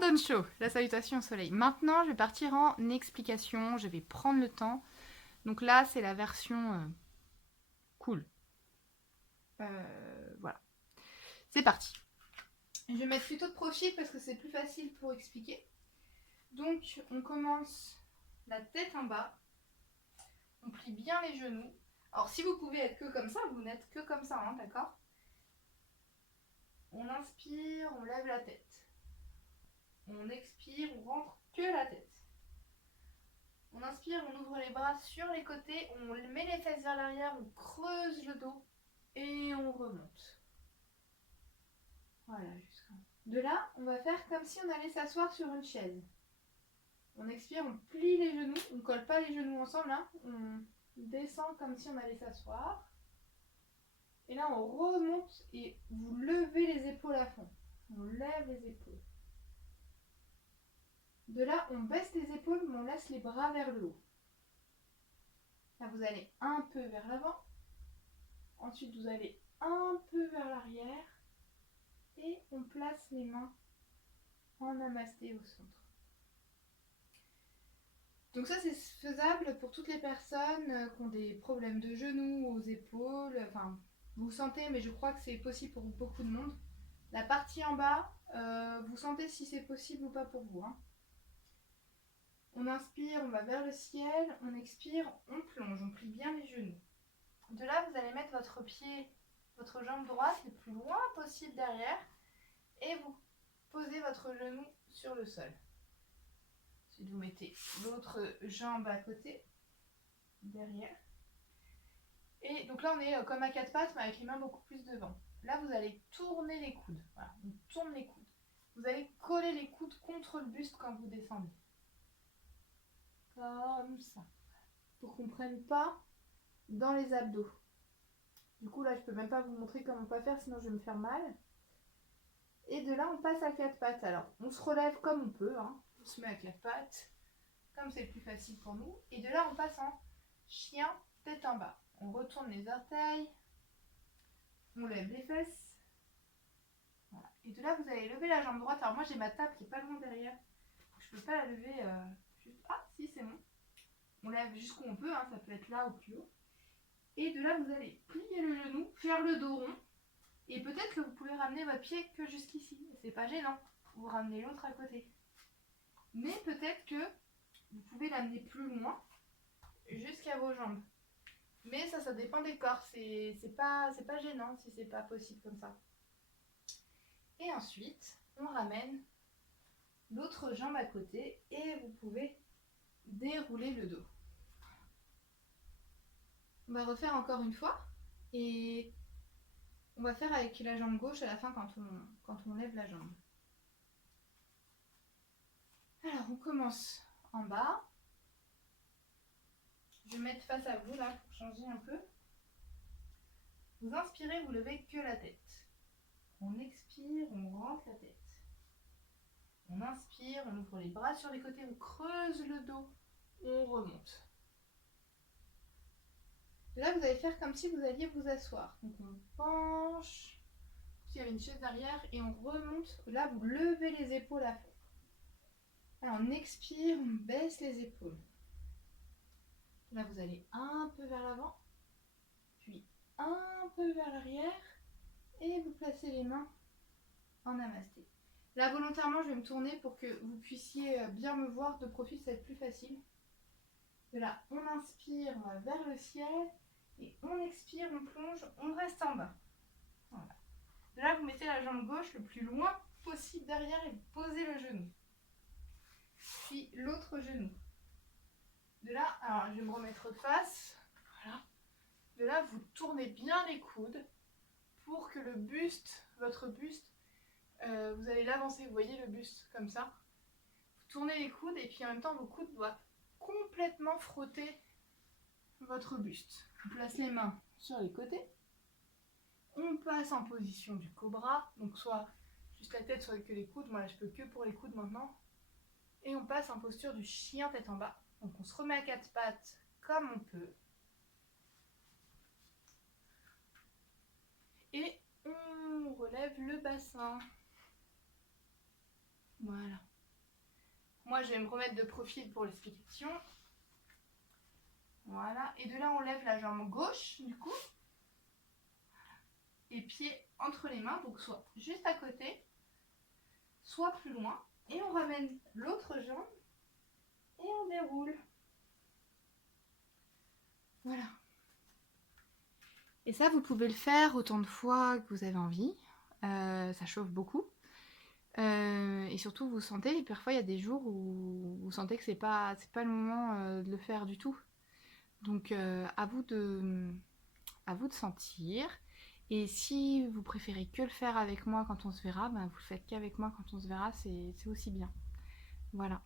donne chaud, la salutation au soleil. Maintenant, je vais partir en explication, je vais prendre le temps. Donc là, c'est la version cool. Voilà. C'est parti. Je vais mettre plutôt de profil parce que c'est plus facile pour expliquer. Donc, on commence la tête en bas. On plie bien les genoux. Alors, si vous pouvez être que comme ça, vous n'êtes que comme ça, hein, d'accord? On inspire, on lève la tête. On expire, on rentre que la tête. On inspire, on ouvre les bras sur les côtés, on met les fesses vers l'arrière, on creuse le dos et on remonte. Voilà, jusqu'en haut. De là, on va faire comme si on allait s'asseoir sur une chaise. On expire, on plie les genoux, on ne colle pas les genoux ensemble, hein. On descend comme si on allait s'asseoir. Et là, on remonte et vous levez les épaules à fond. On lève les épaules. De là, on baisse les épaules, mais on laisse les bras vers le haut. Là, vous allez un peu vers l'avant. Ensuite, vous allez un peu vers l'arrière. Et on place les mains en namasté au centre. Donc ça, c'est faisable pour toutes les personnes qui ont des problèmes de genoux, aux épaules. Enfin, vous sentez, mais je crois que c'est possible pour beaucoup de monde. La partie en bas, vous sentez si c'est possible ou pas pour vous, hein. On inspire, on va vers le ciel, on expire, on plonge, on plie bien les genoux. De là, vous allez mettre votre pied, votre jambe droite le plus loin possible derrière et vous posez votre genou sur le sol. Ensuite, vous mettez l'autre jambe à côté, derrière. Et donc là, on est comme à quatre pattes, mais avec les mains beaucoup plus devant. Là, vous allez tourner les coudes. Voilà, on tourne les coudes. Vous allez coller les coudes contre le buste quand vous descendez. Comme ça. Pour qu'on ne prenne pas dans les abdos. Du coup, là, je ne peux même pas vous montrer comment on peut faire, sinon je vais me faire mal. Et de là, on passe à quatre pattes. Alors, on se relève comme on peut, hein. On se met à quatre pattes, comme c'est plus facile pour nous. Et de là, on passe en chien, tête en bas. On retourne les orteils, on lève les fesses. Voilà. Et de là, vous allez lever la jambe droite. Alors moi, j'ai ma table qui est pas loin derrière. Je peux pas la lever juste... Ah, si, c'est bon. On lève jusqu'où on peut, hein. Ça peut être là ou plus haut. Et de là, vous allez plier le genou, faire le dos rond. Et peut-être que vous pouvez ramener votre pied que jusqu'ici. C'est pas gênant. Vous ramenez l'autre à côté. Mais peut-être que vous pouvez l'amener plus loin, jusqu'à vos jambes. Mais ça dépend des corps. C'est pas gênant si c'est pas possible comme ça. Et ensuite, on ramène l'autre jambe à côté et vous pouvez dérouler le dos. On va refaire encore une fois et on va faire avec la jambe gauche à la fin quand on lève la jambe. Alors, on commence en bas. Je vais mettre face à vous là pour changer un peu. Vous inspirez, vous levez que la tête. On expire, on rentre la tête. On inspire, on ouvre les bras sur les côtés, on creuse le dos, on remonte. Et là, vous allez faire comme si vous alliez vous asseoir. Donc on penche, s'il y avait une chaise derrière, et on remonte. Là, vous levez les épaules à fond. Alors on expire, on baisse les épaules. Là, vous allez un peu vers l'avant, puis un peu vers l'arrière, et vous placez les mains en namasté. Là, volontairement, je vais me tourner pour que vous puissiez bien me voir de profil, ça va être plus facile. De là, on inspire, on va vers le ciel, et on expire, on plonge, on reste en bas. Voilà. De là, vous mettez la jambe gauche le plus loin possible derrière et vous posez le genou. Puis l'autre genou. De là, alors je vais me remettre face. Voilà. De là, vous tournez bien les coudes pour que le buste, votre buste, vous allez l'avancer. Vous voyez le buste comme ça. Vous tournez les coudes et puis en même temps, vos coudes doivent complètement frotter votre buste. On place les mains sur les côtés. On passe en position du cobra, donc soit juste la tête, soit que les coudes. Moi, là, je peux que pour les coudes maintenant. Et on passe en posture du chien tête en bas. Donc on se remet à quatre pattes comme on peut. Et on relève le bassin. Voilà. moi je vais me remettre de profil pour l'explication. Voilà, et de là on lève la jambe gauche du coup. Et pied entre les mains, donc soit juste à côté, soit plus loin. Et on ramène l'autre jambe et on déroule. Voilà. Et ça, vous pouvez le faire autant de fois que vous avez envie. Ça chauffe beaucoup. Et surtout, vous sentez, parfois il y a des jours où vous sentez que c'est pas le moment de le faire du tout. Donc à vous de sentir. Et si vous préférez que le faire avec moi quand on se verra, ben vous le faites qu'avec moi quand on se verra, c'est aussi bien. Voilà.